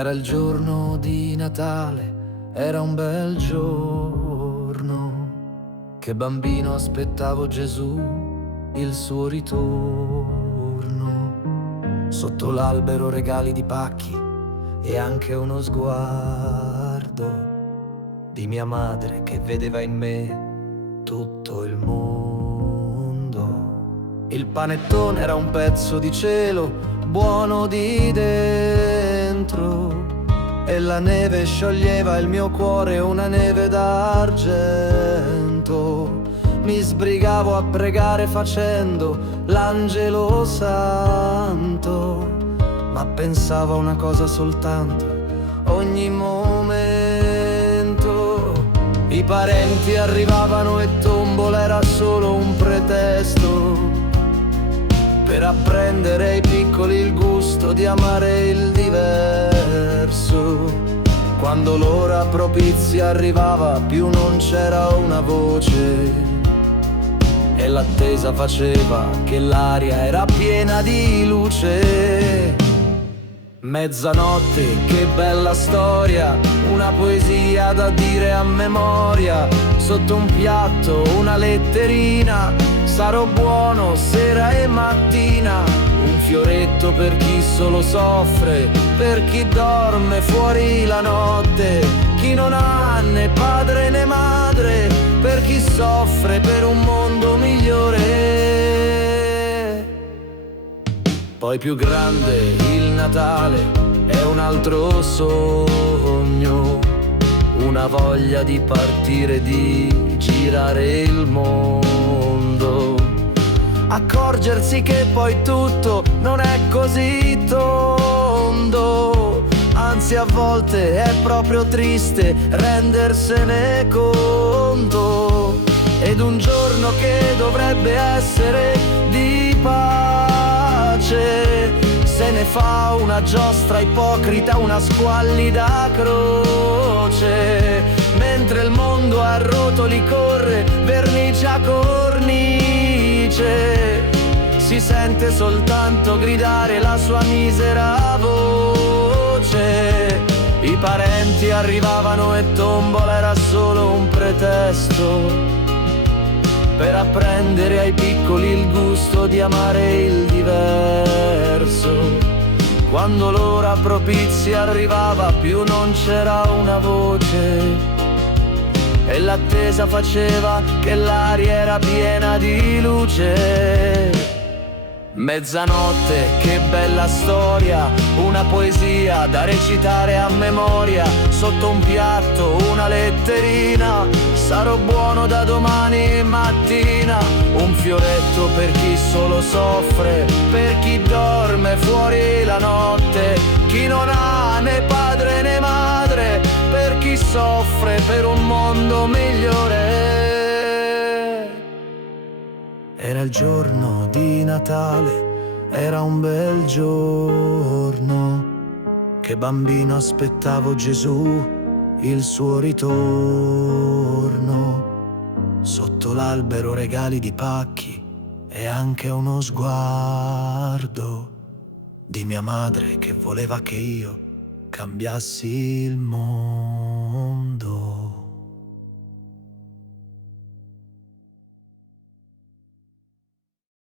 Era il giorno di Natale, era un bel giorno. Che bambino aspettavo Gesù, il suo ritorno. Sotto l'albero regali di pacchi e anche uno sguardo di mia madre che vedeva in me tutto il mondo. Il panettone era un pezzo di cielo buono di dentro, e la neve scioglieva il mio cuore, una neve d'argento. Mi sbrigavo a pregare facendo l'angelo santo, ma pensavo a una cosa soltanto, ogni momento. I parenti arrivavano e tombola era solo un pretesto per apprendere ai piccoli il gusto di amare il diverso. Quando l'ora propizia arrivava, più non c'era una voce, e l'attesa faceva che l'aria era piena di luce. Mezzanotte, che bella storia, una poesia da dire a memoria. Sotto un piatto una letterina, sarò buono sera e mattina. Un fioretto per chi solo soffre, per chi dorme fuori la notte, chi non ha né padre né madre, per chi soffre per un mondo migliore. Poi più grande il Natale è un altro sogno, una voglia di partire, di girare il mondo. Accorgersi che poi tutto non è così tondo, anzi a volte è proprio triste rendersene conto. Ed un giorno che dovrebbe essere di pace, se ne fa una giostra ipocrita, una squallida croce, mentre il mondo a rotoli corre, vernice a cornice. Si sente soltanto gridare la sua misera voce. I parenti arrivavano e tombola era solo un pretesto per apprendere ai piccoli il gusto di amare il diverso. Quando l'ora propizia arrivava, più non c'era una voce, e l'attesa faceva che l'aria era piena di luce. Mezzanotte, che bella storia, una poesia da recitare a memoria. Sotto un piatto una letterina, sarò buono da domani mattina. Un fioretto per chi solo soffre, per chi dorme fuori la notte, chi non ha né padre né madre, per chi soffre per un mondo migliore. Era il giorno di Natale, era un bel giorno. Che bambino aspettavo Gesù, il suo ritorno. Sotto l'albero regali di pacchi e anche uno sguardo di mia madre che voleva che io cambiassi il mondo.